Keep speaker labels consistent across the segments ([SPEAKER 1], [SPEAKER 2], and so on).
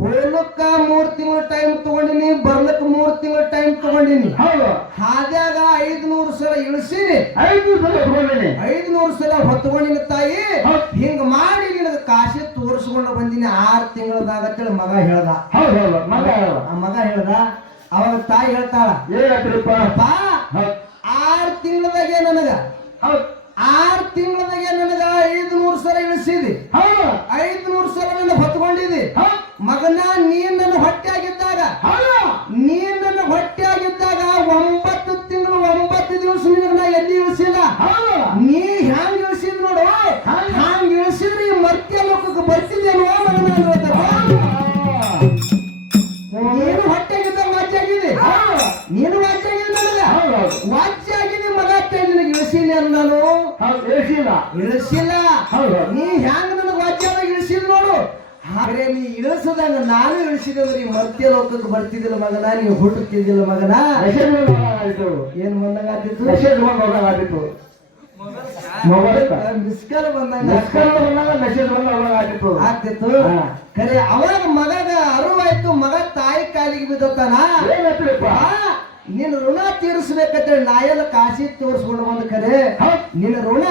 [SPEAKER 1] ಹೋಲಕ್ಕ ಮೂರ್ ತಿಂಗಳ ಟೈಮ್ ತಗೊಂಡಿನಿ ಬರ್ಲಕ್ ಮೂರ್ ತಿಂಗಳ ಟೈಮ್ ತಗೊಂಡಿನಿ.
[SPEAKER 2] ಹೌದು.
[SPEAKER 1] ಹಾದ್ಯಾಗ ಐದ್ನೂರು ಸಲ ಇಳಿಸಿನಿ.
[SPEAKER 2] ಐದು ಸಲ
[SPEAKER 1] ಐದ್ನೂರು ಸಲ ಹೊತ್ಕೊಂಡಿನ ತಾಯಿ. ಹಿಂಗ ಮಾಡಿ ನಿನಗ ಕಾಶಿ ತೋರಿಸ್ಕೊಂಡು ಬಂದಿನಿ ಆರ್ ತಿಂಗಳದಾಗ ಅಂತೇಳಿ ಮಗ ಹೇಳ್ದ.
[SPEAKER 2] ಹೌದು ಹೌದು. ಮಗ
[SPEAKER 1] ಆ ಮಗ ಹೇಳ್ದ ಅವಾಗ ತಾಯಿ ಹೇಳ್ತಾಳ
[SPEAKER 2] ಏನಾಯ್ತ್ರಿಪ್ಪ?
[SPEAKER 1] ಬಾ
[SPEAKER 2] ಹೌದು.
[SPEAKER 1] ಆರ್ ತಿಂಗಳದಾಗೆ ನನಗ
[SPEAKER 2] ಹೌದು.
[SPEAKER 1] ಆರ್ ತಿಂಗಳದಾಗೆ ನನಗ ಐದ್ನೂರು ಸಲ ಇಳಿಸಿದಿ.
[SPEAKER 2] ಹೌದು.
[SPEAKER 1] ಐದ್ನೂರು ಸಲ ನಿನ್ನ ಹೊತ್ಕೊಂಡಿದಿ.
[SPEAKER 2] ಹೌದು.
[SPEAKER 1] ಮಗನ ನೀನ್ ನನ್ನ ಹೊಟ್ಟೆಯಾಗಿದ್ದಾಗ ಮರ್ತ್ಯ ಲೋಕಕ್ಕೆ ಬರ್ತಿದ್ದಿಲ್ಲ ಮಗನ ನೀವು ಹುಟ್ಟುತ್ತಿದ್ದಿಲ್ಲ ಮಗನ? ಏನು
[SPEAKER 2] ಮೆಸೇಜ್
[SPEAKER 1] ಮಿಸ್ಕಲ್ ಬಂದಂಗ
[SPEAKER 2] ಮೆಸ್ಕಲ್ ಬಂದಾಗ ಮೆಸೇಜ್ ಬಂದ ಹೋಗಾಗಿತ್ತು
[SPEAKER 1] ಆಗ್ತಿತ್ತು. ಖರೆ ಅವಾಗ ಮಗನ ಅರುವಾಯ್ತು ಮಗ ತಾಯಿ ಕಾಲಿಗೆ ಬಿದ್ದತ್ತಾನ? ನಿನ್ನ ಋಣ ತೀರಿಸ್ಬೇಕಂತೇಳಿ ನಾಯಲ್ಲ ಕಾಶಿ ತೋರಿಸ್ಕೊಂಡು ಬಂದ
[SPEAKER 2] ಕರೆ
[SPEAKER 1] ನಿನ್ನ ಋಣ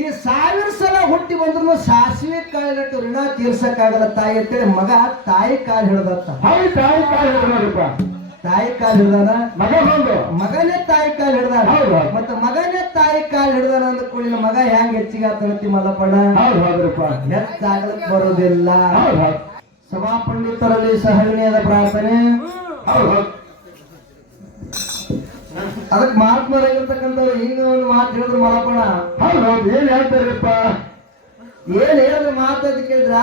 [SPEAKER 1] ಈ ಸಾವಿರ ಸಲ ಹುಟ್ಟಿ ಬಂದ್ರು ಸಾಸಿವೆ ಕಾಳಿನಟ್ಟು ಋಣ ತೀರ್ಸಕ್ಕಾಗಲ್ಲ ತಾಯಿ ಅಂತೇಳಿ ಮಗ ತಾಯಿ ಕಾಲು ಹಿಡ್ದತ್ತ.
[SPEAKER 2] ಹೌದು ತಾಯಿ ಕಾಲು ಹಿಡಿದು
[SPEAKER 1] ತಾಯಿ ಕಾಲು ಹಿಡ್ದಾನ?
[SPEAKER 2] ಮಗ ಬಂದು.
[SPEAKER 1] ಮಗನೇ ತಾಯಿ ಕಾಲು ಹಿಡ್ದಾನ. ಮತ್ತ ಮಗನೇ ತಾಯಿ ಕಾಲು ಹಿಡ್ದಾನ ಅಂದ ಕೂಡಲಿನ ಮಗ ಹೆಂಗ್ ಹೆಚ್ಚಿಗೆ ಆತನತಿ
[SPEAKER 2] ಹೌದ್ರಿಪ್ಪ.
[SPEAKER 1] ಹೆಚ್ಚಾಗ್ಲಕ್ ಬರೋದಿಲ್ಲ. ಸಭಾ ಪಂಡಿತರಲ್ಲಿ ಸಹನೀಯದ ಪ್ರಾರ್ಥನೆ.
[SPEAKER 2] ಹೌದು.
[SPEAKER 1] ಅದಕ್ಕೆ ಮಹಾತ್ಮರಾಗಿರ್ತಕ್ಕಂಥವ್ರು ಹಿಂಗ ಒಂದು ಮಾತು ಹೇಳಿದ್ರು ಮಲಪಣ
[SPEAKER 2] ಹೌದು ಹೌದು ಏನ್ ಹೇಳ್ತಾರಪ್ಪ?
[SPEAKER 1] ಏನ್ ಹೇಳಿದ್ರು ಮಾತು ಅಂತ ಕೇಳಿದ್ರ?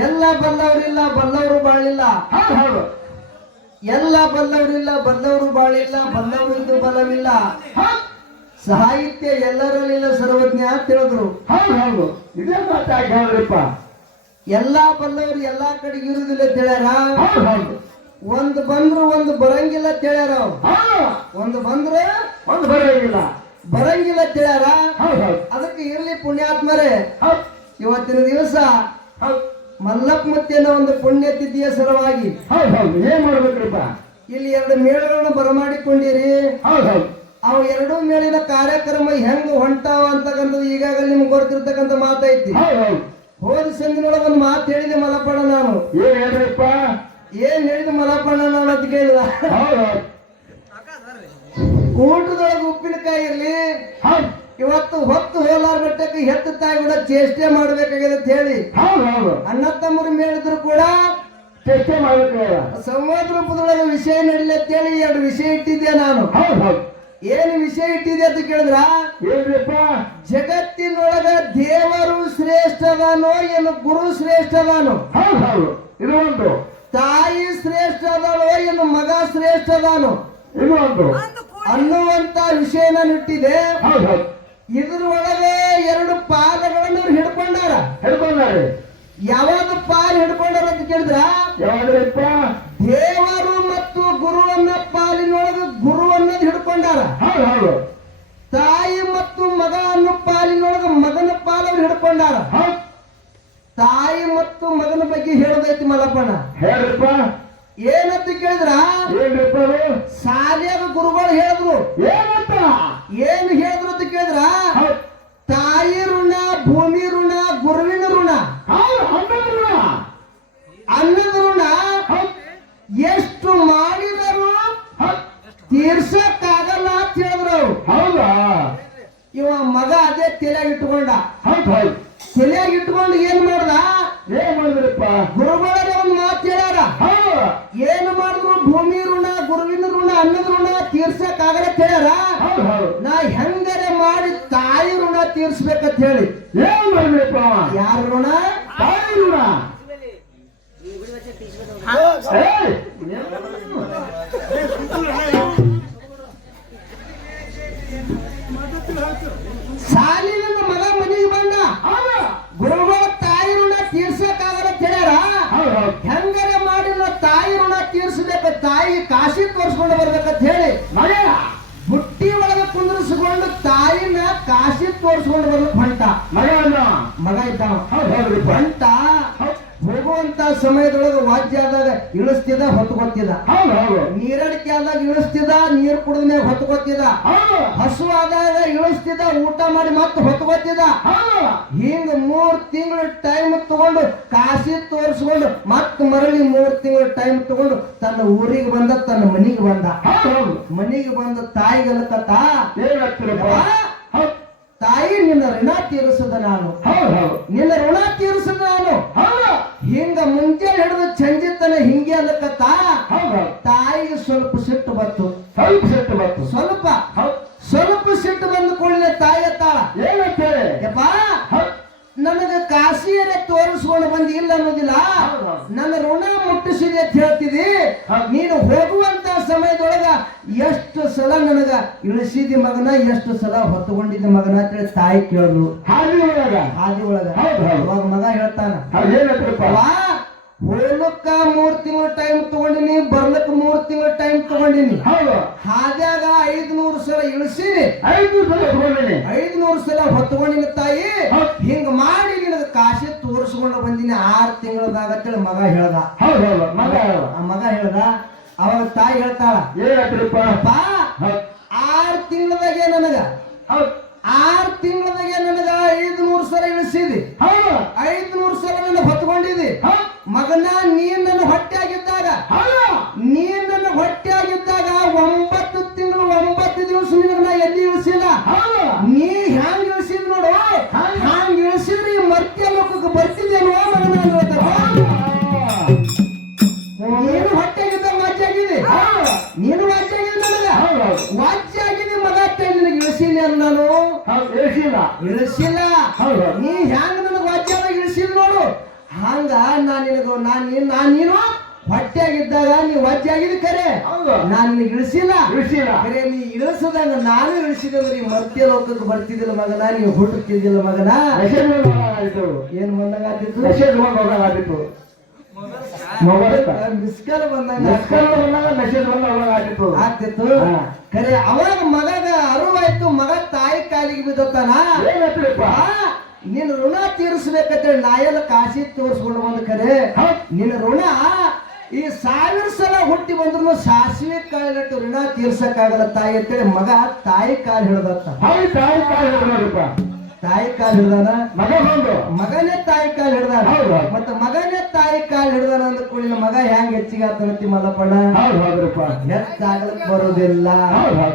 [SPEAKER 1] ಎಲ್ಲ ಬಲ್ಲವರಿಲ್ಲ ಬಲ್ಲವರು ಬಾಳಿಲ್ಲ
[SPEAKER 2] ಹೌದು.
[SPEAKER 1] ಎಲ್ಲ ಬಲ್ಲವರಿಲ್ಲ ಬಲ್ಲವರು ಬಾಳಿಲ್ಲ ಬಲ್ಲವರಿದ್ದು ಬಲವಿಲ್ಲ. ಸಾಹಿತ್ಯ ಎಲ್ಲರಲ್ಲಿಲ್ಲ ಸರ್ವಜ್ಞ ಅಂತ ಹೇಳಿದ್ರು.
[SPEAKER 2] ಹೌದು ಹೌದು. ಇದೇ ಮಾತಾಗಿ ಹೇಳ್ರಿಪ್ಪ
[SPEAKER 1] ಎಲ್ಲಾ ಬಲ್ಲವರು ಎಲ್ಲಾ ಕಡೆ ಇರೋದಿಲ್ಲ ಅಂತ ಹೇಳ್ಯಾರ.
[SPEAKER 2] ಹೌದು ಹೌದು.
[SPEAKER 1] ಒಂದ್ ಬಂದ್ರು ಒಂದು ಬರಂಗಿಲ್ಲ.
[SPEAKER 2] ಹೌದು.
[SPEAKER 1] ಒಂದು ಬಂದ್ರೆ
[SPEAKER 2] ಒಂದು ಬರಂಗಿಲ್ಲ.
[SPEAKER 1] ಬರಂಗಿಲ್ಲ
[SPEAKER 2] ಹೌದು
[SPEAKER 1] ಅದಕ್ಕೆ ಇರ್ಲಿ ಪುಣ್ಯಾತ್ಮರೇ. ಇವತ್ತಿನ ದಿವಸ ಮಲ್ಲಪ್ಪ ಮತ್ತೇನ ಒಂದು ಪುಣ್ಯತಿಥಿಯ ಸಲುವಾಗಿ
[SPEAKER 2] ಹೌದು ಹೌದು. ಏನ್ ಮಾಡ್ಬೇಕ್ರಿಪ್ಪ?
[SPEAKER 1] ಇಲ್ಲಿ ಎರಡು ಮೇಳಗಳನ್ನ ಬರಮಾಡಿಕೊಂಡಿರಿ. ಅವು ಎರಡೂ ಮೇಳಿನ ಕಾರ್ಯಕ್ರಮ ಹೆಂಗ್ ಹೊಂಟಾವ ಅಂತಕ್ಕಂಥದ್ದು ಈಗಾಗಲೇ ನಿಮ್ಗೆ ಗೊತ್ತಿರ್ತಕ್ಕಂಥ ಮಾತೈತಿ.
[SPEAKER 2] ಹೌದು
[SPEAKER 1] ಸಂದಿನೊಳಗೆ ಒಂದು ಮಾತು ಹೇಳಿದೆ ಮಲಪಣ್ಣ ನಾನು.
[SPEAKER 2] ಏನ್ ಹೇಳ್ರಿಪ್ಪ?
[SPEAKER 1] ಏನ್ ಹೇಳಿದ ನಾನು ಅಂತ ಊಟದೊಳಗೆ ಉಪ್ಪಿನಕಾಯಿ ಇರ್ಲಿ. ಇವತ್ತು ಹೊತ್ತು ಹೋಲಾರ್ ಬೆಟ್ಟಕ್ಕೆ ಹೆತ್ತ ತಾಯಿ ಕೂಡ ಚೇಷ್ಟೆ ಮಾಡ್ಬೇಕಾಗಿದೆ ಅಂತ ಹೇಳಿ. ಅಣ್ಣ ತಮ್ಮರು ಮೇಳಿದ್ರು ಕೂಡ
[SPEAKER 2] ಚೇಷ್ಟೆ
[SPEAKER 1] ಸಂವಾದ ರೂಪದೊಳಗೆ ವಿಷಯ ನಡಿಲಿ ಅಂತ ಹೇಳಿ ಎರಡು ವಿಷಯ ಇಟ್ಟಿದ್ದೆ ನಾನು. ಏನು ವಿಷಯ ಇಟ್ಟಿದೆ ಅಂತ ಕೇಳಿದ್ರ? ಜಗತ್ತಿನೊಳಗ ದೇವರು ಶ್ರೇಷ್ಠ ಅದಾನೋ ಏನು ಗುರು ಶ್ರೇಷ್ಠ ಅದಾನೋ?
[SPEAKER 2] ಹೌದು ಹೌದು. ಇದು ಒಂದು.
[SPEAKER 1] ತಾಯಿ ಶ್ರೇಷ್ಠ ಅದಾನೋ ಏನು ಮಗ ಶ್ರೇಷ್ಠ ಅದಾನು ಅನ್ನುವಂತ ವಿಷಯನ ನಿಟ್ಟಿದೆ. ಇಟ್ಟಿದೆ ಇದ್ರ ಒಳಗೆ ಎರಡು ಪಾದಗಳನ್ನು ಅವ್ರು ಹಿಡ್ಕೊಂಡಾರ.
[SPEAKER 2] ಹೇಳ್ಕೊಂಡಾರೆ
[SPEAKER 1] ಯಾವಾಗ ಪಾಲ್ ಹಿಡ್ಕೊಂಡಾರ ಅಂತ ಕೇಳಿದ್ರ? ದೇವರು ಮತ್ತು ಗುರುವನ್ನ ಪಾಲಿನೊಳಗೆ ಗುರು ಅನ್ನೋದು ಹಿಡ್ಕೊಂಡಾರ.
[SPEAKER 2] ಹೌದು ಹೌದು.
[SPEAKER 1] ತಾಯಿ ಮತ್ತು ಮಗ ಅನ್ನೋ ಪಾಲಿನೊಳಗೆ ಮಗನ ಪಾಲವ್ರು ಅವ್ರು ಹಿಡ್ಕೊಂಡಾರ.
[SPEAKER 2] ಹೌದು.
[SPEAKER 1] ತಾಯಿ ಮತ್ತು ಮಗನ ಬಗ್ಗೆ ಹೇಳೋದೈತಿ ಮಲಪ್ಪಣ್ಣ
[SPEAKER 2] ಹೇಳ್ರಿಪ್ಪ.
[SPEAKER 1] ಏನಂತ ಕೇಳಿದ್ರ?
[SPEAKER 2] ಏನ್ರಿಪ್ಪ ಅದು?
[SPEAKER 1] ಶಾಲೆಯಾಗ ಗುರುಗಳು ಹೇಳಿದ್ರು.
[SPEAKER 2] ಏನಂತ?
[SPEAKER 1] ಏನ್ ಹೇಳಿದ್ರು ಅಂತ ಕೇಳಿದ್ರ? ತಾಯಿ ಋಣ ಭೂಮಿ ಋಣ ಗುರುವಿನ ಋಣ. ಅನ್ನದ ಋಣ. ಎಷ್ಟು ಮಾಡಿದರು ತೀರ್ಸಕ್ಕಾಗಲ್ಲ ಅಂತ ಹೇಳಿದ್ರು
[SPEAKER 2] ಹೌದಾ?
[SPEAKER 1] ಇವ ಮಗ ಅದೇ ತಲೆಯಾಗ ಇಟ್ಕೊಂಡ.
[SPEAKER 2] ಹೌದು ಹೌದು.
[SPEAKER 1] ತಲೆಯಾಗ ಇಟ್ಕೊಂಡು ಏನ್ ಮಾಡ್ದ?
[SPEAKER 2] ಏನ್ ಮಾಡಿದ್ರಪ್ಪ?
[SPEAKER 1] ಗುರುಗಳೇ ಒಂದು ಮಾತು ಹೇಳ್ಯಾರ.
[SPEAKER 2] ಹೌದು.
[SPEAKER 1] ಏನು ಮಾಡಿದ್ರು? ಭೂಮಿ ಋಣ ಗುರುವಿನ ಋಣ ಅನ್ನದ ಋಣ ತೀರ್ಸಕ್ ಆಗಲ್ಲ ಹೇಳ್ಯಾರ.
[SPEAKER 2] ಹೌದು ಹೌದು.
[SPEAKER 1] ನಾ ಹೆಂಗರೆ ಮಾಡಿ ತಾಯಿ ಋಣ ತೀರ್ಸ್ಬೇಕಂತ ಹೇಳಿ.
[SPEAKER 2] ಏನ್ ಮಾಡಿದ್ರಿಪ್ಪ?
[SPEAKER 1] ಯಾರ ಋಣ?
[SPEAKER 2] ತಾಯಿ ಋಣ. ಏಯ್!
[SPEAKER 1] ಸಾಲಿನಿಂದ ಮಗ ಮನೆಗೆ ಬಂದ. ಗುರುಗಳ ತಾಯಿ ಋಣ
[SPEAKER 2] ತೀರ್ಸಕ್ಕಾಗಲ್ಲ ಕೇಳ್ಯಾರ
[SPEAKER 1] ಹೆಂಗರೆ ಮಾಡಿ ತಾಯಿ ಋಣ ತೀರ್ಸ್ಬೇಕು? ತಾಯಿ ಕಾಶಿ ತೋರ್ಸ್ಕೊಂಡು ಬರ್ಬೇಕಂತ ಹೇಳಿ. ಬುಟ್ಟಿ ಒಳಗೆ ಕುಂದರ್ಸ್ಕೊಂಡು ತಾಯಿನ ಕಾಶಿ ತೋರಿಸ್ಕೊಂಡು ಬರ್ಬೇಕು ಹೊಂಟ
[SPEAKER 2] ಮಗ
[SPEAKER 1] ಮಗ ಇದ್ದಾವ ಹೊಂಟ ಸಮಯದೊಳಗ ವಾಜ್ಯ ಆದಾಗ ಇಳಿಸ್ತಿದ ಹೊತ್ತು
[SPEAKER 2] ಹೌದು ಹೌದು.
[SPEAKER 1] ನೀರಡಿಕೆ ಆದಾಗ ಇಳಿಸ್ತಿದ ನೀರ್ ಕುಡಿದ ಮೇಲೆ ಹೊತ್ತು
[SPEAKER 2] ಹೌದು.
[SPEAKER 1] ಹಸು ಆದಾಗ ಇಳಿಸ್ತಿದ ಊಟ ಮಾಡಿ ಮತ್ತೆ ಹೊತ್ತು
[SPEAKER 2] ಹೌದು.
[SPEAKER 1] ಹಿಂಗ ಮೂರ್ ತಿಂಗಳು ಟೈಮ್ ತಗೊಂಡು ಕಾಸಿ ತೋರಿಸ್ಕೊಂಡು ಮತ್ತೆ ಮರಳಿ ಮೂರ್ ತಿಂಗಳು ಟೈಮ್ ತಗೊಂಡು ತನ್ನ ಊರಿಗೆ ಬಂದ ತನ್ನ ಮನಿಗೆ ಬಂದ. ಮನಿಗೆ ಬಂದ ತಾಯಿಗೆ
[SPEAKER 2] ಹೌದು
[SPEAKER 1] ತಾಯಿ ನಿನ್ನ ಋಣ ತೀರಿಸದ ನಾನು. ನಿನ್ನ ಋಣ ತೀರಿಸದ ನಾನು. ಹಿಂಗ ಮುಂಜಾನೆ ಹಿಡಿದು ಚಂಜಿತನ ಹಿಂಗೆ
[SPEAKER 2] ಹೌದು
[SPEAKER 1] ತಾಯಿಗೆ ಸ್ವಲ್ಪ ಸಿಟ್ಟು ಬಂತು.
[SPEAKER 2] ಸ್ವಲ್ಪ ಸಿಟ್ಟು ಬಂತು.
[SPEAKER 1] ಸ್ವಲ್ಪ. ಸ್ವಲ್ಪ ಸಿಟ್ಟು ಬಂದ ಕೂಡಲೇ ತಾಯಿ ಅತ್ತಾಳ
[SPEAKER 2] ಏನಪ್ಪ ನನಗೆ
[SPEAKER 1] ಯಪ್ಪ
[SPEAKER 2] ಹೌದು.
[SPEAKER 1] ನನಗ ಕಾಶಿಯರ ತೋರಿಸ್ಕೊಂಡು ಬಂದಿ ಇಲ್ಲ ಅನ್ನೋದಿಲ್ಲ. ನನ್ನ ಋಣ ಮುಟ್ಟಿಸಿದೆ ಅಂತ ಹೇಳ್ತಿದಿ. ನೀನು ಹೋಗುವಂತ ಸಮಯದೊಳಗ ಎಷ್ಟು ಸಲ ನನಗ ಇಳಿಸಿದ ಮಗನ ಎಷ್ಟು ಸಲ ಹೊತ್ತುಕೊಂಡಿದ್ದ ಮಗನ ಅಂತೇಳಿ ತಾಯಿ ಕೇಳಿದ್ರು
[SPEAKER 2] ಹಾದಿ ಒಳಗ
[SPEAKER 1] ಹಾದಿ ಒಳಗ. ಅವಾಗ ಮಗ ಹೇಳ್ತಾನ ಹೋಗ್ಲಕ್ಕ ಮೂರ್ ತಿಂಗಳ ಟೈಮ್ ತಗೊಂಡಿನಿ ಬರ್ಲಕ್ಕ ಮೂರ್ ತಿಂಗಳ ಟೈಮ್ ತಗೊಂಡಿನಿ.
[SPEAKER 2] ಹೌದು.
[SPEAKER 1] ಹಾದ್ಯಾಗ ಐದ್ನೂರು ಸಲ ಇಳಿಸಿನಿ.
[SPEAKER 2] ಐದ್
[SPEAKER 1] ಐದ್ನೂರು ಸಲ ಹೊತ್ತುಕೊಂಡಿನ ತಾಯಿ. ಹಿಂಗ ಮಾಡಿ ನಿನಗ ಕಾಶಿ ತೋರಿಸ್ಕೊಂಡು ಬಂದಿನಿ ಆರ್ ತಿಂಗಳದಾಗ ಮಗ ಹೇಳ್ದ.
[SPEAKER 2] ಮಗ
[SPEAKER 1] ಹೇಳ್ದ ಅವಾಗ ತಾಯಿ ಹೇಳ್ತಾಳ
[SPEAKER 2] ಏನಪ್ಪ
[SPEAKER 1] ಆರ್ ತಿಂಗಳದಾಗೆ ನನಗ ಆರ್ ತಿಂಗಳದಾಗೆ ನನಗ ಐದ್ನೂರು ಸಲ ಇಳಿಸಿದಿ.
[SPEAKER 2] ಹೌದು.
[SPEAKER 1] ಐದ್ನೂರು ಸಲ ನನ್ನ ಹೊತ್ಕೊಂಡಿದಿ.
[SPEAKER 2] ಹೌದು
[SPEAKER 1] ಮಗನ ನೀನ್ ನನ್ನ ಹೊಟ್ಟೆ
[SPEAKER 2] ಆಗಿದ್ದಾಗ
[SPEAKER 1] ನೀನ್ ನನ್ನ ಹೊಟ್ಟೆಯಾಗಿದ್ದಾಗ ಒಂಬತ್ತು ತಿಂಗಳು ಒಂಬತ್ತು ದಿವಸ ನಿನಗ ನಾ ಎಲ್ಲಿ ಇಳಿಸಿಲ್ಲ? ನೀ ಹ್ಯಾಂಗ್ ಇಳಿಸಿದ್ ನೋಡು? ಹ್ಯಾಂಗ್ ಇಳಿಸಿದ್ರೆ? ಈ ಮರ್ತ್ಯ ಲೋಕಕ್ಕೆ ಬರ್ತಿದ್ದೇನೋ ಮಗನ ನೀನು
[SPEAKER 2] ಹೌದು.
[SPEAKER 1] ವಾಜ್ಯಾಗಿದೆ ಮಗ ಅಂತ ನಿನಗೆ ಇಳಿಸಿಲ್ಲ ಅಂದ ನಾನು
[SPEAKER 2] ಹೌದು ಇಳಿಸಿಲ್ಲ.
[SPEAKER 1] ಇಳಿಸಿಲ್ಲ?
[SPEAKER 2] ಹೌದು.
[SPEAKER 1] ನೀ ಹ್ಯಾಂಗ ನನಗೆ ವಾಜ್ಯಾದಾಗ ಇಳಿಸಿಲ್ಲ ನೋಡು? ಹಂಗ ನಾ ನಿನಗ ನಾನ್ ನೀನ್ ನಾನ್ ನೀನು ಹೊಟ್ಟೆಯಾಗಿದ್ದಾಗ ನೀ ವಾಜ್ಯಾಗಿದ್ದು ಕರೆ. ನಾನ್ ನಿನಗೆ ಇಳಿಸಿಲ್ಲ.
[SPEAKER 2] ಇಳಿಸಿಲ್ಲ.
[SPEAKER 1] ಕರೆ ನೀ ಇಳಿಸದಾಗ ನಾನು ಇಳಿಸಿದ್ರೆ ನೀ ಮರ್ತ್ಯ ಲೋಕಕ್ಕೆ ಬರ್ತಿದ್ದಿಲ್ಲ ಮಗನ ನೀವು ಹುಟ್ಟುತ್ತಿದ್ದಿಲ್ಲ ಮಗನ? ಏನು
[SPEAKER 2] ಹೋಗಾಗಿತ್ತು ಮೊಬೈಲ್
[SPEAKER 1] ಮಿಸ್ಕಲ್ ಬಂದಂಗ
[SPEAKER 2] ಮೆಸ್ಕಲ್ ಬಂದಾಗ ಮೆಸೇಜ್ ಬಂದ ಹೋಗಾಗಿತ್ತು
[SPEAKER 1] ಆಗ್ತಿತ್ತು. ಖರೆ ಅವಾಗ ಮಗಗ ಅರುವಾಯ್ತು ಮಗ ತಾಯಿ ಕಾಲಿಗೆ ಬಿದ್ದತ್ತಾನ ನಿನ್ ನಿನ್ನ ಋಣ ತೀರಿಸ್ಬೇಕಂತೇಳಿ ನಾಯೆಲ್ಲ ಕಾಶಿ ತೋರಿಸ್ಕೊಂಡು ಬಂದ
[SPEAKER 2] ಕರೆ
[SPEAKER 1] ನಿನ್ನ ಋಣ ಈ ಸಾವಿರ ಸಲ ಹುಟ್ಟಿ ಬಂದ್ರು ಸಾಸಿವೆ ಕಾಯಿಲಟ್ಟು ಋಣ ತೀರ್ಸಕ್ಕಾಗಲ್ಲ ತಾಯಿ ಅಂತೇಳಿ ಮಗ ತಾಯಿ ಕಾಲು ಹಿಡ್ದತ್ತ
[SPEAKER 2] ತಾಯಿ ಕಾಲು ಹೇಳ್ಬೇಕಪ್ಪ
[SPEAKER 1] ತಾಯಿ ಕಾಲ್ ಹಿಡ್ದಾನ?
[SPEAKER 2] ಮಗ ಬಂದು.
[SPEAKER 1] ಮಗನೇ ತಾಯಿ ಕಾಲ್ ಹಿಡ್ದಾನ?
[SPEAKER 2] ಹೌದು.
[SPEAKER 1] ಮತ್ತೆ ಮಗನೇ ತಾಯಿ ಕಾಲ್ ಹಿಡ್ದಾನ ಅಂದ ಕೂಡಲಿನ ಮಗ ಹೆಂಗ್ ಹೆಚ್ಚಿಗೆ ಆತನತಿ ಮಲ್ಲಪ್ಪಣ್ಣ
[SPEAKER 2] ಹೌದು ಹೌದ್ರಪ್ಪ.
[SPEAKER 1] ಹೆಚ್ಚಾಗಲಕ್ ಬರೋದಿಲ್ಲ.
[SPEAKER 2] ಹೌದು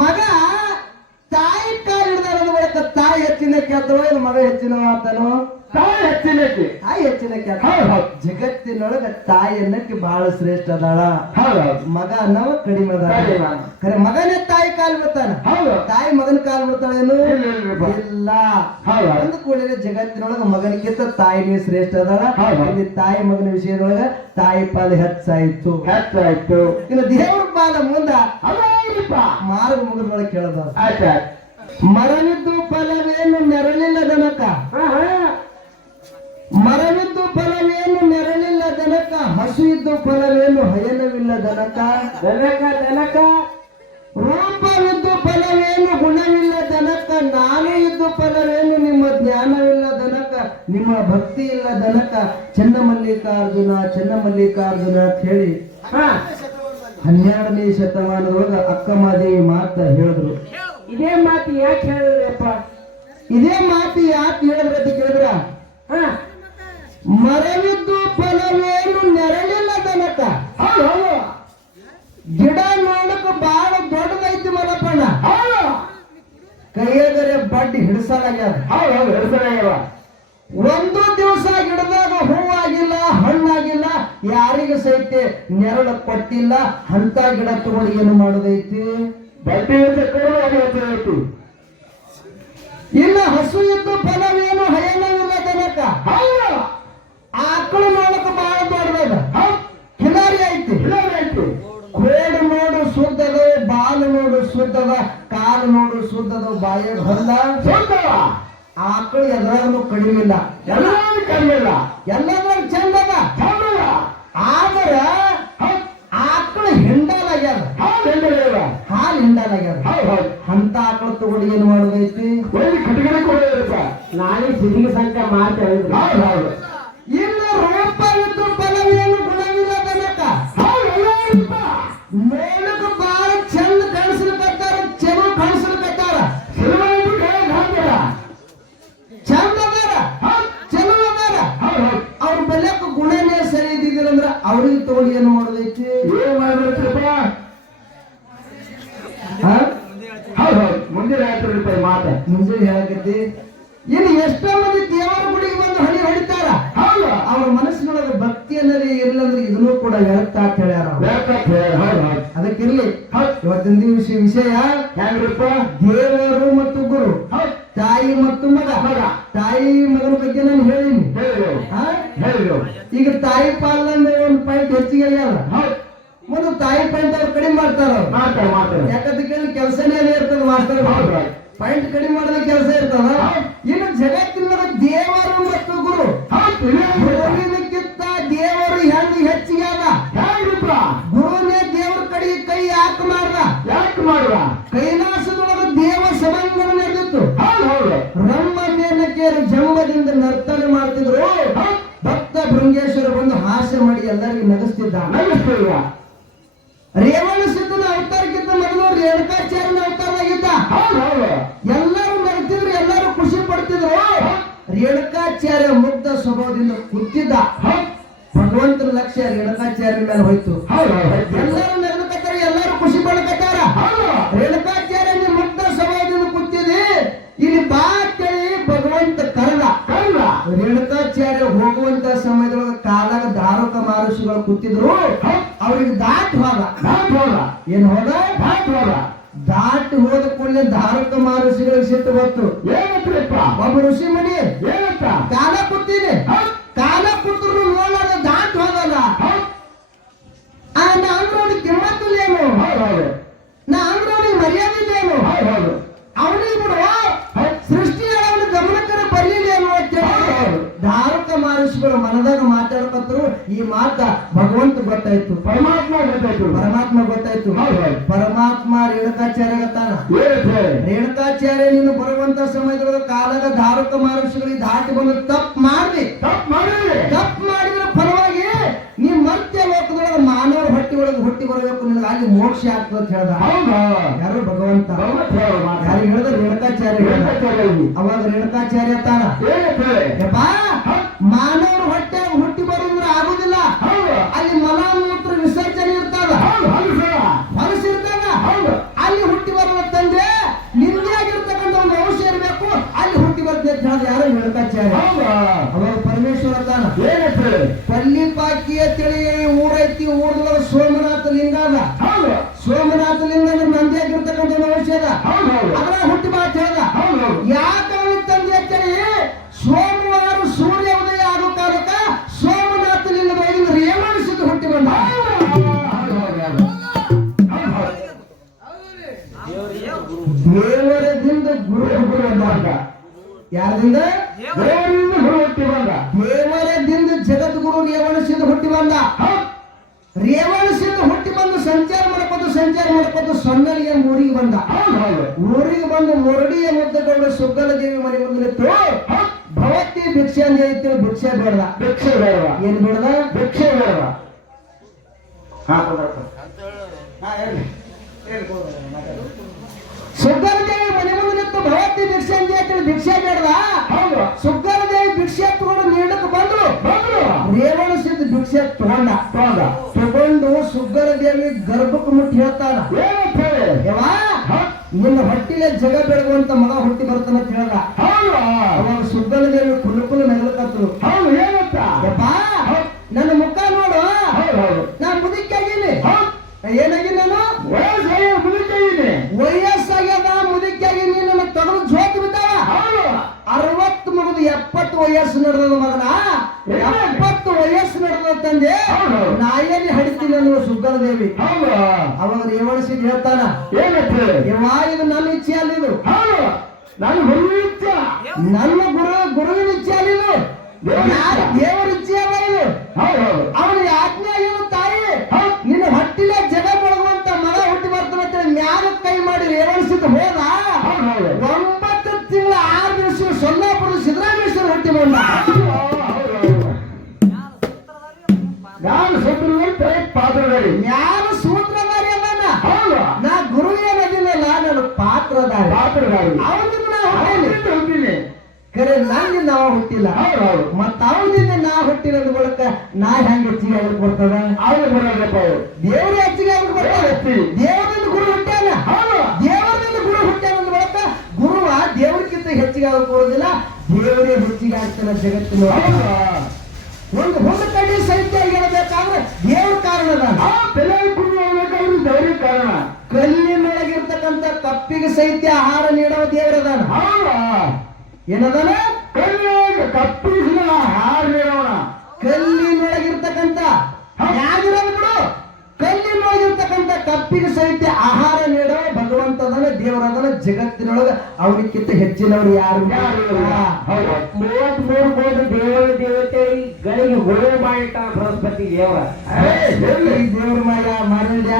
[SPEAKER 1] ಮಗ ತಾಯಿ ಕಾಲ್ ಹಿಡ್ದಾನ ತಾಯಿ ಹೆಚ್ಚಿನ ಕೇಳ್ತಾವ ಏನು ಮಗ ಹೆಚ್ಚಿನ ಮಾತನು
[SPEAKER 2] ತಾಯಿ ಹೆಚ್ಚಿನಕ್ಕೆ.
[SPEAKER 1] ತಾಯಿ
[SPEAKER 2] ಹೆಚ್ಚಿನಕ್ಕೆ
[SPEAKER 1] ಜಗತ್ತಿನೊಳಗ ತಾಯಿ ಅನ್ನಕ್ಕೆ ಬಹಳ ಶ್ರೇಷ್ಠ ಅದಾಳ. ಮಗ ಅನ್ನವ ಕಡಿಮೆ ಖರೆ ಮಗನೇ ತಾಯಿ ಕಾಲ್ ಬಿಡ್ತಾನ
[SPEAKER 2] ಹೌದು
[SPEAKER 1] ತಾಯಿ ಮಗನ ಕಾಲ್ ಬಿಡ್ತಾಳೇನು
[SPEAKER 2] ಇಲ್ಲ,
[SPEAKER 1] ಅಂದ ಕೂಡಲೇ ಜಗತ್ತಿನೊಳಗ ಮಗನಿಗಿಂತ ತಾಯಿನೇ ಶ್ರೇಷ್ಠ ಅದಾಳ. ಇಲ್ಲಿ ತಾಯಿ ಮಗನ ವಿಷಯದೊಳಗ ತಾಯಿ ಪಾಲ ಹೆಚ್ಚಾಯ್ತು.
[SPEAKER 2] ಹೆಚ್ಚಾಯ್ತು.
[SPEAKER 1] ಇನ್ನು ದೇವ್ರ ಪಾಲ ಮುಂದ ಮಾರ್ಗ ಮುಗಿದ್ರೊಳಗೆ ಕೇಳದ. ಮರವಿದ್ದು ಫಲವೇನು ನೆರಳಿಲ್ಲ ಜನಕ
[SPEAKER 2] ಹಾ ಹಾ.
[SPEAKER 1] ಮರವಿದ್ದು ಫಲವೇನು ನೆರಳಿಲ್ಲ ದನಕ ಹಸು ಇದ್ದು ಫಲವೇನು ಹಯನವಿಲ್ಲ ದನಕ?
[SPEAKER 2] ದನಕ ದನಕ.
[SPEAKER 1] ರೂಪವಿದ್ದು ಫಲವೇನು ಗುಣವಿಲ್ಲ ದನಕ ನಾನು ಇದ್ದು ಫಲವೇನು ನಿಮ್ಮ ಜ್ಞಾನವಿಲ್ಲ ದನಕ ನಿಮ್ಮ ಭಕ್ತಿ ಇಲ್ಲ ದನಕ? ಚೆನ್ನಮಲ್ಲಿಕಾರ್ಜುನ ಚೆನ್ನಮಲ್ಲಿಕಾರ್ಜುನ ಅಂತ ಹೇಳಿ ಹನ್ನೆರಡನೇ ಶತಮಾನದೊಳಗ ಅಕ್ಕಮಾದೇವಿ ಮಾತ ಹೇಳಿದ್ರು.
[SPEAKER 2] ಇದೇ ಮಾತು ಯಾಕೆ ಹೇಳಿದ್ರಪ್ಪ?
[SPEAKER 1] ಇದೇ ಮಾತು ಯಾಕೆ ಹೇಳಿದ್ರೆ ಅಂತ ಕೇಳಿದ್ರ?
[SPEAKER 2] ಹಾ.
[SPEAKER 1] ಮರವಿದ್ದು ಫಲವೇನು ನೆರಳಿಲ್ಲ
[SPEAKER 2] ತನಕ
[SPEAKER 1] ಗಿಡ ನೋಡಕ ಬಹಳ ದೊಡ್ಡದೈತಿ ಮಲಪ್ಪಣ್ಣ. ಕೈಯದರೆ ಬಡ್ಡಿ
[SPEAKER 2] ಹೆಸರಾಗ್ಯವ
[SPEAKER 1] ಒಂದು ದಿವಸ ಗಿಡದಾಗ ಹೂವಾಗಿಲ್ಲ ಹಣ್ಣಾಗಿಲ್ಲ, ಯಾರಿಗೆ ಸಹಿತ ನೆರಳು ಕೊಟ್ಟಿಲ್ಲ, ಅಂತ ಗಿಡ ತಗೊಂಡು ಏನು ಮಾಡೋದೈತಿ? ಇಲ್ಲ, ಹಸು ಇದ್ದು ಫಲವೇನು ಹಯನವಿಲ್ಲ ತನಕ
[SPEAKER 2] ಹೌದು
[SPEAKER 1] ಆಕಳು ನೋಡಕ್ ಬಹಳ ದೊಡ್ಡದ ಕಿಲಾರಿ ಐತಿ. ಕೋಡು ನೋಡು ಸುದ್ದದ ಬಾಲು ನೋಡು ಸುದ್ದದ ಕಾಲು ನೋಡು ಶುದ್ಧದ ಬಾಯಾಗ ಹೊಂದ
[SPEAKER 2] ಸೊಂದವ
[SPEAKER 1] ಆಕಳು ಎಲ್ಲರನ್ನು ಕಡಿಮೆ ಇಲ್ಲ
[SPEAKER 2] ಎಲ್ಲರೂ ಕಮ್ಮಿಲ್ಲ
[SPEAKER 1] ಎಲ್ಲದ್ರಾಗ ಚಂದದ ಆದ್ರೆ ಆಕಳು ಹಿಂಡಲಾಗ್ಯದ ಹಾಲು ಹಿಂಡಲಾಗ್ಯದ
[SPEAKER 2] ಅಂತ ಆಕಳು
[SPEAKER 1] ಆಕಳ ತಗೊಂಡು ಏನ್
[SPEAKER 2] ಕೊಡೋದಪ್ಪ
[SPEAKER 3] ನಾಳೆ ಸಿದ್ಧಿಗೆ ಸಂಖ್ಯೆ ಮಾತು
[SPEAKER 2] ಮಾತು.
[SPEAKER 1] ಮುಂಜಾನೆ ಹೇಳಕತ್ತಿ ಇಲ್ಲಿ ಎಷ್ಟೋ ಮಂದಿ ದೇವರ ಗುಡಿಗೆ ಬಂದು ಹಳಿ ಹಡಿತಾರ.
[SPEAKER 2] ಹೌದು.
[SPEAKER 1] ಅವ್ರ ಮನಸ್ಸಿನೊಳಗೆ ಭಕ್ತಿ ಅನ್ನೋದೇ ಇರ್ಲಂದ್ರೆ ಇದನ್ನು ಕೂಡ ವ್ಯರ್ಥ ಅಂತ ಹೇಳ್ಯಾರ ಅದಕ್ಕಿರ್ಲಿ ಇವತ್ತಿನ ದಿವಸ ವಿಷಯ
[SPEAKER 2] ಹೆಂಗ್ರಪ್ಪ?
[SPEAKER 1] ದೇವರು ಮತ್ತು ಗುರು. ತಾಯಿ ಮತ್ತು ಮಗ. ತಾಯಿ ಮಗನ ಬಗ್ಗೆ ನಾನು ಹೇಳಿನಿ. ಈಗ ತಾಯಿ ಪಾಲಂದ್ರೆ ಒಂದು ಪಾಯಿಂಟ್ ಹೆಚ್ಚಿಗೆ ಆಗ್ಯಾವ
[SPEAKER 2] ಹೌದು.
[SPEAKER 1] ಒಂದು ತಾಯಿ ಪಾಯಿಂಟ್ ಅವ್ರು ಕಡಿಮೆ ಮಾಡ್ತಾರ
[SPEAKER 2] ಯಾಕಂದ್ರೆ
[SPEAKER 1] ಯಾಕಂತ ಕೇಳಿ ಕೆಲಸನೇ ಇರ್ತದೆ
[SPEAKER 2] ಹೌದು.
[SPEAKER 1] ಪಾಯಿಂಟ್ ಕಡಿಮೆ ಮಾಡಿದ ಕೆಲಸ ಇರ್ತದ? ರೇಣುಕಾಚಾರ್ಯ ಮುಗ್ಧ ಸ್ವಭಾವದಿಂದ ಕೂತಿದ್ದ
[SPEAKER 2] ಹೌದು
[SPEAKER 1] ಭಗವಂತನ ಲಕ್ಷ್ಯ ರೇಣುಕಾಚಾರ್ಯ ಮೇಲೆ ಹೋಯ್ತು. ಎಲ್ಲರೂ ನಗ್ಲಕತ್ತಾರ ಎಲ್ಲರೂ ಖುಷಿ
[SPEAKER 2] ಹೌದು.
[SPEAKER 1] ರೇಣುಕಾಚಾರ್ಯ ಮುಗ್ಧ ಸ್ವಭಾವದಿಂದ ಕೂತಿದಿ ಇಲ್ಲಿ ಬಾ ಕೇಳಿ ಭಗವಂತ ಕರೆದ. ರೇಣುಕಾಚಾರ್ಯ ಹೋಗುವಂತ ಸಮಯದೊಳಗ ಕಾಲಾಗ ಧಾರಕ ಮಹರ್ಷಿಗಳು ಕೂತಿದ್ರು. ಅವ್ರಿಗೆ ದಾಟ್ ಹೋದ.
[SPEAKER 2] ನಾಟ್ ಹೋದ.
[SPEAKER 1] ಏನ್ ಹೋದ?
[SPEAKER 2] ದಾಟ್ ಹೋದ.
[SPEAKER 1] ದಾಟಿ ಹೋದ ಕೂಡಲೇ ಧಾರಕ ಮಹರ್ಷಿಗಳಿಗೆ ಸಿಟ್ಟು ಬಂತು. ಒಬ್ಬ ಋಷಿ ಮಣಿ
[SPEAKER 2] ಏನಂತ
[SPEAKER 1] ಕಾಲ ಕೂತೀನಿ ಕಾಲ ಕೂತ್ರು ನೋಡೋದ ದಾಟ್
[SPEAKER 2] ಹೋಗಲ್ಲ
[SPEAKER 1] ಆ ನಾ ಅಂದ್ರೋಡಿ ಕಿಮ್ಮತ್ತಿಲ್ಲೇನು ನಾ ಅಂದ್ರೋಡಿ ಮರ್ಯಾದಿಲ್ಲೇನು ಅವನಿಗೆ ಬಿಡು. ಸೃಷ್ಟಿ ಅವನ ಗಮನಕ್ಕರ ಬರ್ಲಿಲ್ಲೇನು ಅಂತ ಧಾರಕ ಮಹರ್ಷಿಗಳು ಮನದಾಗ ಮಾತಾಡ್ಕತ್ರು ಈ ಮಾತ ಭಗವಂತ ಗೊತ್ತಾಯ್ತು.
[SPEAKER 2] ಪರಮಾತ್ಮ ಗೊತ್ತಾಯ್ತು.
[SPEAKER 1] ಪರಮಾತ್ಮ ಗೊತ್ತಾಯ್ತು. ಪರಮಾತ್ಮ ರೇಣುಕಾಚಾರ್ಯ ರೇಣುಕಾಚಾರ್ಯ ನೀನು ಬರುವಂತ ಸಮಯದೊಳಗ ಕಾಲದ ಧಾರಕ ಮಹರ್ಷಿಗಳಿಗೆ ದಾಟಿ ಬಂದು ತಪ್ಪು ಮಾಡ್ದಿ
[SPEAKER 2] ತಪ್ಪು ಮಾಡಿ
[SPEAKER 1] ತಪ್ಪು ಮಾಡಿದ್ರ ಪರವಾಗಿ ನೀ ಮತ್ತೆ ಲೋಕದೊಳಗ ಮಾನವರ ಹೊಟ್ಟಿ ಒಳಗೆ ಹುಟ್ಟಿ ಬರಬೇಕು ನಿನಗೆ ಅಲ್ಲಿ ಮೋಕ್ಷ ಆಗ್ತದೆ ಅಂತ ಹೇಳ್ದ. ಯಾರು ಭಗವಂತ. ಯಾರು? ಹೇಳಿದ್ರೆ ರೇಣುಕಾಚಾರ್ಯ? ಅವಾಗ ರೇಣುಕಾಚಾರ್ಯ ತಾನ?
[SPEAKER 2] ಏನಂತ
[SPEAKER 1] ಊರೈತಿ ಊರದೊಳಗ ಸೋಮನಾಥ ಲಿಂಗ ಅದ
[SPEAKER 2] ಹೌದು.
[SPEAKER 1] ಸೋಮನಾಥ ಲಿಂಗ ಅಂದ್ರೆ ನಂದಿ ಆಗಿರ್ತಕ್ಕಂಥ ಮನುಷ್ಯ ಅದ.
[SPEAKER 2] ಹೌದು
[SPEAKER 1] ಅದರ ಹುಟ್ಟಿ ಮಾತು ಅದ
[SPEAKER 2] ಹೌದು
[SPEAKER 1] ಯಾಕೆ ಅವನಿಗೆ ತಂದೆ ಅಂತೇಳಿ ಸೋಮವಾರ ಸೂರ್ಯ ಉದಯ ಆಗೋ ಕಾಲಕ್ಕ ಸೋಮನಾಥ ಲಿಂಗ ಒಳಗಿಂದ ರೇವಣಿಸಿದ್ದು ಹುಟ್ಟಿ ಬಂದ. ದೇವರದಿಂದ ಗುರು ಹುಟ್ಟಿ ಬಂದ ಯಾರದಿಂದ? ಸೊನ್ನಲಿಯ ಮೂರಿಗೆ ಸೊನ್ನಲಿಗೆ ಊರಿಗೆ ಬಂದ ಮೂರಿಗೆ ಬಂದು ಮುರಡಿಯ ಮುದ್ದುಕೊಂಡು ಸುಗ್ಗಲ ದೇವಿ ಮನೆ ಮುಂದೆ ನಿಂತು ಭವತಿ ಭಿಕ್ಷೆ ಅಂತ ಹೇಳ್ತೀವಿ ಭಿಕ್ಷೆ ಬೇಡದ.
[SPEAKER 2] ಭಿಕ್ಷೆ ಬೇಡವಾ.
[SPEAKER 1] ಏನ್ ಬೇಡದ?
[SPEAKER 2] ಭಿಕ್ಷೆ ಬೇಡವಾ.
[SPEAKER 1] ಸುಗ್ಗಲ ದೇವಿ ಮನೆ ಮುಂದೆ ನಿಂತು ಭವತಿ ಭಿಕ್ಷೆ ಅಂತ ಹೇಳ್ತೀವಿ ಭಿಕ್ಷೆ ಬೇಡದ?
[SPEAKER 2] ಹೌದು.
[SPEAKER 1] ಸುಗ್ಗಲ ಭಿಕ್ಷೆ ತಗೊಂಡು ನೀಡಕ್ಕೆ ಬಂದ್ರು.
[SPEAKER 2] ಬಂದ್ರು.
[SPEAKER 1] ಸಿದ್ಧ ಭಿಕ್ಷೆ ತಗೊಂಡ
[SPEAKER 2] ತಗೊಂಡ
[SPEAKER 1] ತಗೊಂಡು ಸುಗ್ಗರ ದೇವಿ ಗರ್ಭಕ್ಕೆ ಮುಟ್ಟಿ ಹೇಳ್ತಾನ.
[SPEAKER 2] ಏನಂತ ಹೇಳಿ
[SPEAKER 1] ನಿನ್ನ ಹೊಟ್ಟಿಲೆ ಜಗ ಬೆಳಗುವಂತ ಮಗ ಹುಟ್ಟಿ ಬರ್ತಾನ ಅಂತ ಹೇಳ್ದ. ಅವಾಗ ಸುಗ್ಗರ ದೇವಿ ಕುಲು ಕುಲು ಯಪ್ಪ ನನ್ನ ಮುಖ ನೋಡು
[SPEAKER 2] ಹೌದು ಹೌದು
[SPEAKER 1] ನಾ ಮುದುಕಿಯಾಗಿನಿ
[SPEAKER 2] ಹೌದು
[SPEAKER 1] ಏನಾಗಿ ನಾನು
[SPEAKER 2] ವಯಸ್ಸಾಗಿ ಮುದುಕಿದ್ದೀನಿ
[SPEAKER 1] ವಯಸ್ಸಾಗ್ಯದ ಮುದುಕಿಯಾಗಿನಿ ನನ್ನ ತೊಗಲು ಜೋತ್ ಬಿದ್ದಾವ
[SPEAKER 2] ಹೌದು
[SPEAKER 1] ಅರವತ್ತು ಮುಗಿದು ಎಪ್ಪತ್ತು ವಯಸ್ಸು ನಡೆದ ಮಗನ? ಎಪ್ಪತ್ತು ವಯಸ್ಸು ನಡೆದ ತಂದೆ. ನಾಯಲ್ಲಿ ಹಡಿತೀನಿ ಅನ್ನುವ ಸುಗ್ಗಲ ದೇವಿ ಅವಾಗ ರೇವಣಿಸಿದ್ ಹೇಳ್ತಾನ ಇದು ನನ್ನ ಇಚ್ಛೆ ಅಲ್ಲಿದು
[SPEAKER 2] ಹೌದು. ನಾನು ಹುಡುಗ ಇಚ್ಛ.
[SPEAKER 1] ನನ್ನ ಗುರು ಗುರುವಿನ ಇಚ್ಛೆ ಅಲ್ಲಿದು ಯಾರು ದೇವರ ಇಚ್ಛೆ ಅಲ್ಲ ಇದು. ಅವನಿಗೆ ಆಜ್ಞೆ ಏನು ತಾಯಿ? ನಿನ್ನ ಹಟ್ಟಿಲೆ ಜಗ ಬೆಳಗುವಂತ ಮಗ ಹುಟ್ಟಿ ಬರ್ತಾನೆ ಅಂತೇಳಿ ಮ್ಯಾಲ ಕೈ ಮಾಡಿ ರೇವಣಿಸಿದ್ ಹೋದ. ಅಂದ
[SPEAKER 2] ನಾನು ಸೂತ್ರದಲ್ಲಿ ಪಾತ್ರಧಾರಿ
[SPEAKER 1] ಜ್ಞಾನ ಸೂತ್ರಧಾರಿ ಅದಾನ.
[SPEAKER 2] ಹೌದು.
[SPEAKER 1] ನಾ ಗುರು ಏನದಿಲ್ಲಲ್ಲ ನಾನು ಅವನಿಂದ ನಾ ಹುಟ್ಟಿನಿ. ಕರೆ ನಾನು ನಾವ ಹುಟ್ಟಿಲ್ಲ.
[SPEAKER 2] ಹೌದು ಹೌದು.
[SPEAKER 1] ಮತ್ತ ಅವನಿಂದ ನಾ ಹುಟ್ಟಿರೋದು ಬಳಕ ನಾ ಹೆಂಗ ಹೆಚ್ಚಿಗೆ ಆಗ್ಲಿಕ್ಕೆ ಬರ್ತದ
[SPEAKER 2] ಅವ್ರು ಬರೋದಪ್ಪ ಅವ್ರು?
[SPEAKER 1] ದೇವ್ರ ಹೆಚ್ಚಿಗೆ ಆಗ್ಲಿಕ್ಕೆ ಬರ್ತದ ದೇವರಿಂದ ಗುರು ಹುಟ್ಟ್ಯಾನ?
[SPEAKER 2] ಹೌದು.
[SPEAKER 1] ದೇವರಿಂದ ಗುರು ಹುಟ್ಟ್ಯಾನ ಅಂದ ಬಳಕ ಗುರುವ ದೇವ್ರಕ್ಕಿಂತ ಹೆಚ್ಚಿಗೆ ಆಗಕ್ಕೆ ಬರೋದಿಲ್ಲ ದೇವರೇ ಹೆಚ್ಚಿಗೆ ಆಗ್ತಾನೆ ಜಗತ್ತಿನ ಒಂದು ಹುಣ್ಣು ಕಡ್ಡಿ ಸಹಿತ ಹೇಳಬೇಕಾದ್ರೆ ದೇವ್ರ ಕಾರಣ ಅದಾನ.
[SPEAKER 2] ಆ ಕಲ್ಲಿನ ಕುಡಿ ಹೋಗ್ಬೇಕಾದ್ರೆ ದೇವ್ರಿಗೆ ಕಾರಣ.
[SPEAKER 1] ಕಲ್ಲಿನೊಳಗಿರ್ತಕ್ಕಂಥ ಕಪ್ಪಿಗೆ ಸಾಹಿತ್ಯ ಆಹಾರ ನೀಡೋ ದೇವರದಾನ ಏನದಾನ?
[SPEAKER 2] ಕಲ್ಲಿನೊಳಗೆ ಕಪ್ಪಿಸಿದ ಆಹಾರ ನೀಡೋಣ.
[SPEAKER 1] ಕಲ್ಲಿನೊಳಗಿರ್ತಕ್ಕಂಥ ಕಲ್ಲಿನೊಳಗಿರ್ತಕ್ಕಂಥ ಕಪ್ಪಿಗೆ ಸಹಿತ ಆಹಾರ ನೀಡೋ ಭಗವಂತದನ ದೇವರದನ ಜಗತ್ತಿನೊಳಗ ಅವನಿಕ್ಕಿಂತ ಹೆಚ್ಚಿನವ್ರು ಯಾರು?
[SPEAKER 3] ಮೂವತ್ ಮೂರು ಕೋಟಿ ದೇವರ ದೇವತೆಗಳಿಗೆ ಹೋಳಿ ಮಾಡಿಟ್ಟ ಬೃಹಸ್ಪತಿ ದೇವರ.
[SPEAKER 1] ದೇವ್ರ ಮಾಡ ಮಾಡಿದ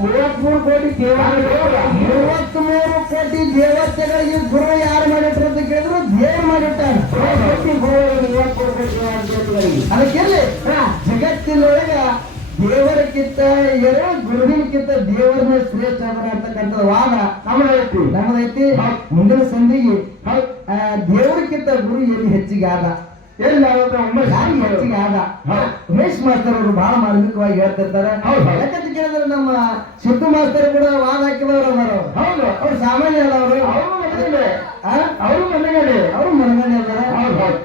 [SPEAKER 3] ಮೂವತ್ತ್ ಮೂರು ಕೋಟಿ ದೇವರ.
[SPEAKER 1] ಮೂವತ್ ಮೂರು ಕೋಟಿ ದೇವತೆಗಳಿಗೆ ಗುರು ಯಾರು ಮಾಡಿಟ್ರು ಅಂತ ಕೇಳಿದ್ರು ದೇವ್ರು ಮಾಡಿಟ್ಟಾರ.
[SPEAKER 3] ಬೃಹಸ್ಪತಿ ಗುರು ಮೂವತ್ತ್ ಮೂರು ಕೋಟಿ ದೇವತೆಗಳಿಗೆ.
[SPEAKER 1] ಅದಕ್ಕೆ ಜಗತ್ತಿನೊಳಗ ದೇವರಕ್ಕಿಂತ ಏನೋ ಗುರುವಿನಕ್ಕಿಂತ ದೇವರನ್ನ ಶ್ರೇಷ್ಠ ಅಂತಕ್ಕಂಥ ವಾದ
[SPEAKER 2] ನಮ್ಮದು ಐತಿ.
[SPEAKER 1] ನಮ್ಮದೈತಿ ಮುಂದಿನ ಸಂಧಿಗೆ ದೇವರಿಗಿಂತ ಗುರು ಎಲ್ಲಿ ಹೆಚ್ಚಿಗೆ ಆದ?
[SPEAKER 2] ಎಲ್ಲಿ
[SPEAKER 1] ಹೆಚ್ಚಿಗೆ ಆದ? ಉಮೇಶ್ ಮಾಸ್ತರ್ ಅವರು ಬಹಳ ಮಾರ್ಮಿಕವಾಗಿ ಹೇಳ್ತಿರ್ತಾರೆ. ಯಾಕಂತ ಕೇಳಿದ್ರೆ ನಮ್ಮ ಸಿದ್ದು ಮಾಸ್ತರ್ ಕೂಡ ವಾದ ಹಾಕಿದವರು ಅವರು ಅವ್ರು.
[SPEAKER 2] ಹೌದು.
[SPEAKER 1] ಅವ್ರು ಸಾಮಾನ್ಯ ಅಲ್ಲ ಅವರು.
[SPEAKER 2] ಅವರು ಮನೆಗಡೆ? ಅವರು ಮನೆಗಡೆ.
[SPEAKER 1] ಅದಾರ.